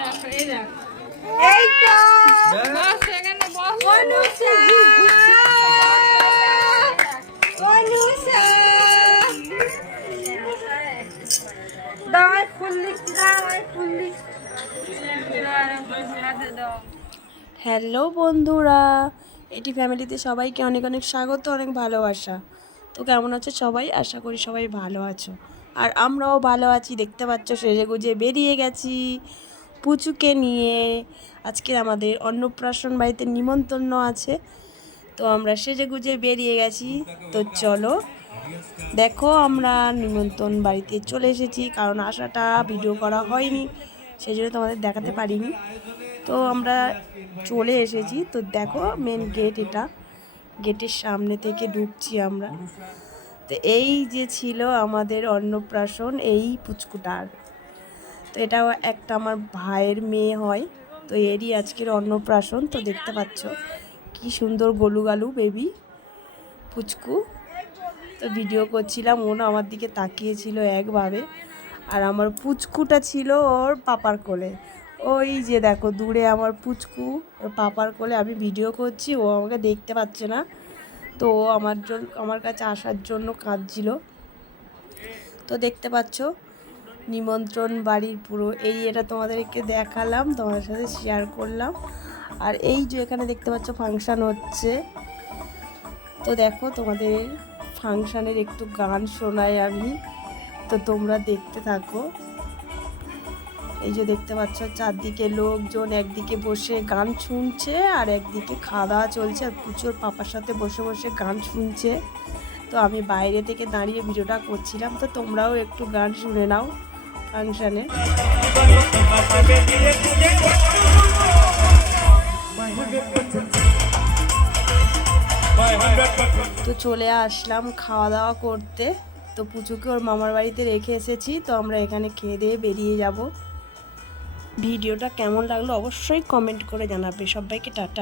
এই তো বস এখানে বস অনুষা অনুষা দাও ফুল লিখতে দাও ফুল লিখতে দাও। হ্যালো বন্ধুরা, এটি ফ্যামিলিতে সবাইকে অনেক অনেক স্বাগত, অনেক ভালোবাসা। তো কেমন আছো সবাই? আশা করি সবাই ভালো আছো, আর আমরাও ভালো আছি। দেখতে পাচ্ছ সেজে গুজে বেরিয়ে গেছি পুচুকে নিয়ে। আজকে আমাদের অন্নপ্রাশন বাড়িতে নিমন্ত্রণ আছে, তো আমরা সেজে গুজে বেরিয়ে গেছি। তো চলো দেখো, আমরা নিমন্ত্রণ বাড়িতে চলে এসেছি, কারণ আসাটা ভিডিও করা হয়নি, সেই জন্য তোমাদের দেখাতে পারিনি। তো আমরা চলে এসেছি। তো দেখো মেন গেট, এটা গেটের সামনে থেকে ঢুকছি আমরা। তো এই যে ছিল আমাদের অন্নপ্রাশন, এই পুচকুটার। তো এটাও একটা আমার ভাইয়ের মেয়ে হয়, তো এরই আজকের অন্নপ্রাশন। তো দেখতে পাচ্ছ কি সুন্দর গোলু গালু বেবি পুচকু। তো ভিডিও করছিলাম, ও না আমার দিকে তাকিয়েছিল একভাবে, আর আমার পুচকুটা ছিল ওর পাপার কোলে। ওই যে দেখো দূরে আমার পুচকু ওর পাপার কোলে, আমি ভিডিও করছি, ও আমাকে দেখতে পাচ্ছে না। তো ও আমার কাছে আসার জন্য কাঁদছিল। তো দেখতে পাচ্ছ নিমন্ত্রণ বাড়ির পুরো এটা তোমাদেরকে দেখালাম, তোমাদের সাথে শেয়ার করলাম। আর এই যে এখানে দেখতে পাচ্ছ ফাংশান হচ্ছে। তো দেখো তোমাদের ফাংশানের একটু গান শোনাই আমি, তো তোমরা দেখতে থাকো। এই যে দেখতে পাচ্ছ চারদিকে লোকজন একদিকে বসে গান শুনছে, আর একদিকে খাওয়া দাওয়া চলছে, আর পুচোর পাপার সাথে বসে বসে গান শুনছে। তো আমি বাইরে থেকে দাঁড়িয়ে ভিডিওটা করছিলাম, তো তোমরাও একটু গান শুনে নাও ফাংশানে। তো চলে আসলাম খাওয়া দাওয়া করতে। তো পুচুকে ওর মামার বাড়িতে রেখে এসেছি, তো আমরা এখানে খেয়ে দিয়ে বেরিয়ে যাব। ভিডিওটা কেমন লাগলো অবশ্যই কমেন্ট করে জানাবে। সবাইকে টাটা।